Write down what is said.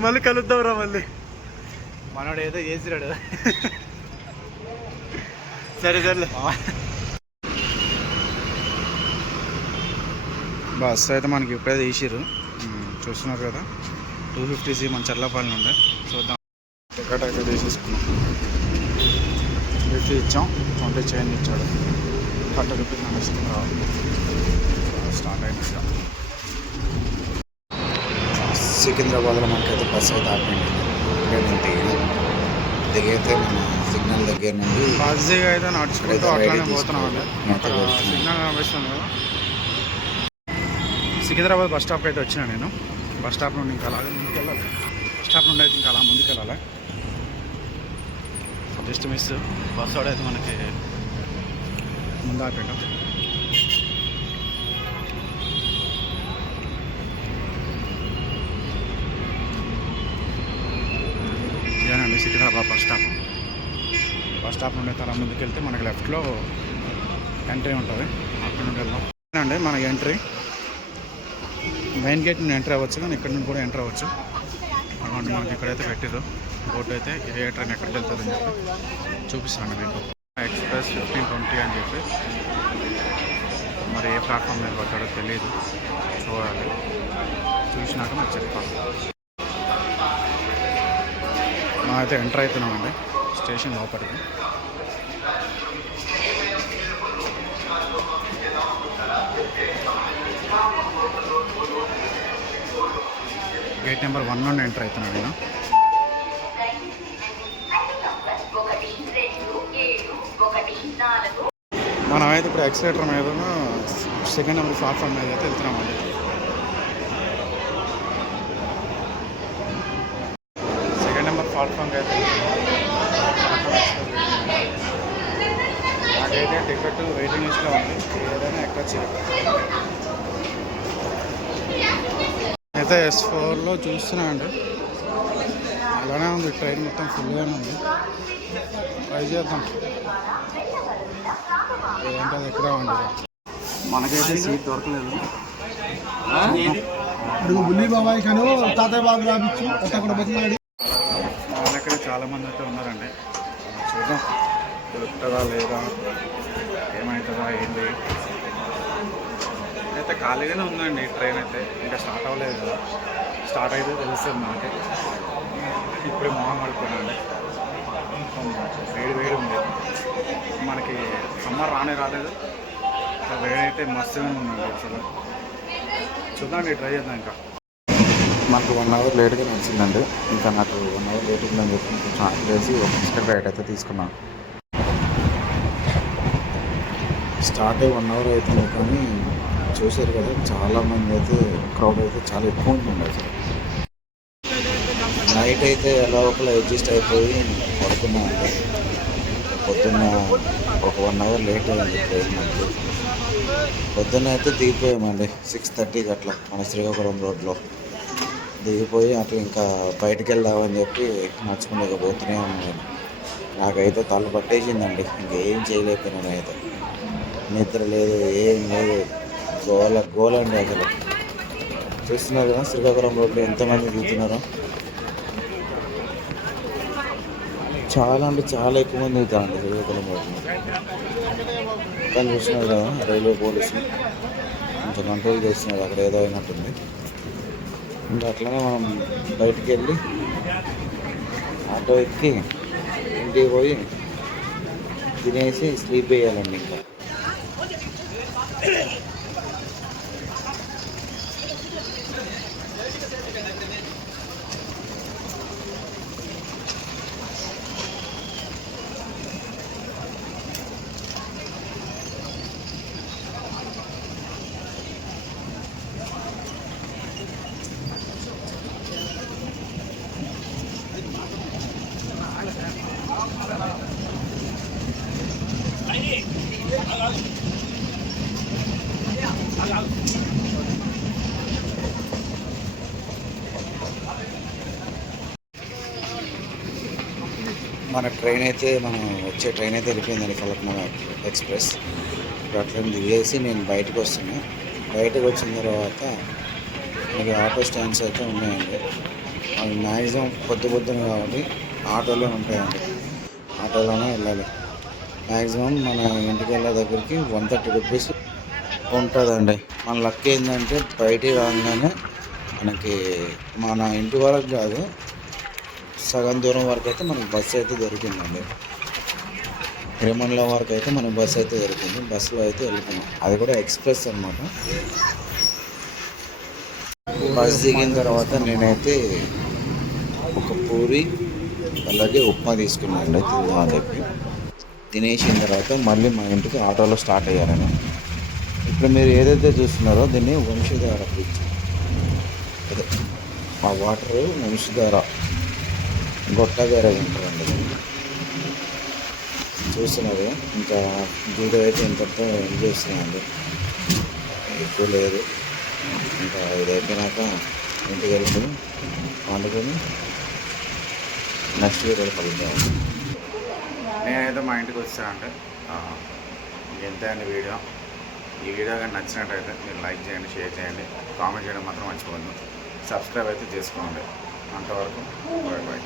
మళ్ళీ. కలుద్దాంరా మళ్ళీ. మనోడు ఏదో చేసిరాడు. సరే సరే బస్ అయితే మనకి ఇప్పుడే తీసిర్రు. ఉమ్, చూస్తున్నారు కదా. టూ ఫిఫ్టీ సి మన చల్లపల్లి ఉండే చూద్దాం. టికెట్ అయితే తీసేసుకున్నాం. ఫిఫ్టీ ఇచ్చాం. ట్వంటీ చేంజ్ ఇచ్చాడు. థర్టీ రూపీస్ నడుస్తుంది. స్టార్ట్ అయినట్టు సికింద్రాబాద్లో మనకైతే బస్ అయితే ఆపండి. నేను దిగిన దిగైతే మన సిగ్నల్ దగ్గర నుండి ఫాస్ట్గా అయితే నడుచుకుంటూ అట్లానే పోతున్నాం. సిగ్నల్ కనిపిస్తుంది కదా. సికింద్రాబాద్ బస్ స్టాప్కి అయితే వచ్చిన నేను. బస్ స్టాప్ నుండి ఇంకా అలాగే ముందుకు వెళ్ళాలి బస్ స్టాప్ నుండి అయితే ఇంకా అలా ముందుకు వెళ్ళాలి జస్ట్ మిస్ బస్ అయితే మనకి ముందు ఆపాడు ఇదేనండి బస్ స్టాప్ బస్ స్టాప్ నుండి తల ముందుకెళ్తే ముందుకు వెళ్తే మనకి లెఫ్ట్లో ఎంట్రీ ఉంటుంది. అక్కడ నుండి వెళ్దాం. అండి మనకి ఎంట్రీ మెయిన్ గేట్ నుండి ఎంట్రీ అవ్వచ్చు కానీ ఇక్కడ నుండి కూడా ఎంట్రీ అవ్వచ్చు. అటువంటి మనకి ఇక్కడైతే పెట్టారు బోర్డు అయితే ఏ ట్రైన్ ఎక్కడికి వెళ్తుందని చెప్పి చూపిస్తాను మీకు. ఎక్స్ప్రెస్ ఫిఫ్టీన్ ట్వంటీ అని చెప్పి. మరి ఏ ప్లాట్ఫామ్ మీద పడతాడో తెలియదు చూడాలి. చూసినాక మరి చెప్తాను. మనం అయితే ఎంటర్ అవుతున్నామండి. స్టేషన్ లోపలికి గేట్ నెంబర్ వన్ నుండి ఎంటర్ అవుతున్నాను నేను మనం అయితే ఇప్పుడు ఎక్సలేటర్ మీద సెకండ్ నెంబర్ ప్లాట్ఫామ్ మీద అయితే వెళ్తున్నామండి సెకండ్ నెంబర్ ప్లాట్ఫామ్కి అయితే నాకైతే టికెట్ వెయిటింగ్ లిస్ట్లో ఉంది ఏదైనా ఎక్కొచ్చు అయితే ఎస్ ఫోర్లో చూస్తున్నా అండి. అలానే ఉంది ట్రైన్ మొత్తం ఫుల్గానే ఉంది. ట్రై చేద్దాం. ఏంటో అది ఎక్కడ ఉండదు మనకైతే సీట్ దొరకలేదు. బుల్లి బాబాయ్ కను తాతయ్య బాబు రాపించు అట్ట కూడా బతిలాడి మా వాళ్ళ ఇక్కడ చాలా మంది అయితే ఉన్నారండి. చూద్దాం. దొరుకుతుందా లేదా? ఏమవుతుందా ఏంటి అయితే ఖాళీగానే ఉందండి ట్రైన్ అయితే. ఇంకా స్టార్ట్ అవ్వలేదు కదా. స్టార్ట్ అయితే తెలుస్తుంది మనకి ఇప్పుడే మొహం కడుక్కున్నాండి వేడి వేడి ఉంది. మనకి సమ్మర్ రానే రాలేదు. వేడైతే అయితే మస్తుగా ఉందండి అసలు. చూద్దాండి ట్రై చేద్దాం ఇంకా. మాకు వన్ అవర్ లేట్గా నచ్చిందండి ఇంకా నాకు వన్ అవర్ లేట్ ఉందని చెప్పి కొంచెం ఆకలేసి ఒక బిస్కెట్ ప్యాకెట్ అయితే తీసుకున్నాను. స్టార్ట్ అయ్యి వన్ అవర్ అవుతుంది కానీ చూశారు కదా చాలా మంది అయితే క్రౌడ్ అయితే చాలా ఎక్కువ ఉంటుంది అసలు నైట్ అయితే ఎలా ఒకలా అడ్జస్ట్ అయిపోయి పడుకున్నామండి పొద్దున్న ఒక వన్ అవర్ లేట్ అయింది ట్రైన్ పొద్దున్న అయితే దిగిపోయామండి సిక్స్ థర్టీకి అట్లా మన శ్రీకాకుళం రోడ్లో దిగిపోయి అటు ఇంకా బయటికి వెళ్దామని చెప్పి నడుచుకునేకపోతూనే ఉన్నాను. నాకైతే తల పట్టేసిందండి ఇంకేం చేయలేకపోయినా అయితే నిద్ర లేదు ఏం లేదు. గోల గోల అండి అసలు. చూస్తున్నారు కదా శ్రీకాకుళం రోడ్లో ఎంతమంది దిగుతున్నారు? చాలా అంటే చాలా ఎక్కువ మంది దిగుతారండి శ్రీకాకుళం రోడ్లో. కానీ చూస్తున్నారు కదా రైల్వే పోలీసులు. కొంచెం కంట్రోల్ చేస్తున్నారు అక్కడ ఏదో అయినట్టుంది. ఇంకా అట్లనే మనం బయటికి వెళ్ళి ఆటో ఎక్కి ఇంటికి పోయి తినేసి స్లీప్ వేయాలండి ఇంకా. Ugh. మన ట్రైన్ అయితే మనం వచ్చే ట్రైన్ అయితే వెళ్ళిపోయిందండి ఫలక్నామా ఎక్స్ప్రెస్. ఇప్పుడు అట్లా దిగేసి నేను బయటకు వస్తున్నా. బయటకు వచ్చిన తర్వాత మనకి ఆటో స్టాండ్స్ అయితే ఉన్నాయండి. అవి మ్యాక్సిమం పొద్దు పొద్దున కాబట్టి ఆటోలో ఉంటాయండి. ఆటోలోనే వెళ్ళాలి. మ్యాక్సిమం మన ఇంటికి వెళ్ళే దగ్గరికి వన్ థర్టీ రూపీస్ ఉంటుందండి. మన లక్ ఏంటంటే బయటికి రాగానే మనకి మన ఇంటి వరకు కాదు సగం దూరం వరకు అయితే మనకు బస్సు అయితే దొరికిందండి. రిమండ్ల వరకు అయితే మనకు బస్సు అయితే దొరికింది. బస్సులో అయితే వెళ్తున్నాం. అది కూడా ఎక్స్ప్రెస్ అనమాట బస్ దిగిన తర్వాత నేనైతే ఒక పూరి అలాగే ఉప్మా తీసుకున్నాను తిందామని చెప్పి. తినేసిన తర్వాత మళ్ళీ మా ఇంటికి ఆటోలో స్టార్ట్ అయ్యాను ఇప్పుడు మీరు ఏదైతే చూస్తున్నారో దీన్ని వంశధార బ్రిడ్జ్ అదే మా వాటర్ వంశధార. గొట్ట గ్యారేజ్ అంటారండి చూస్తున్నారు ఇంకా వీడియో అయితే ఇంతటితో ఏం చేస్తున్నాయండి ఎక్కువ లేదు. ఇంకా ఇది అయిపోయినాక ఇంటికి వెళ్ళి వండుకొని నెక్స్ట్ వీడియోలో కలుద్దాం. నేనైతే మా ఇంటికి వచ్చానంటే ఎంత అండి వీడియో. ఈ వీడియో కానీ నచ్చినట్టయితే మీరు లైక్ చేయండి షేర్ చేయండి. కామెంట్ చేయడం మాత్రం మర్చిపోవద్దు. సబ్స్క్రైబ్ అయితే చేసుకోండి. అంతవరకు బాయ్ బాయ్.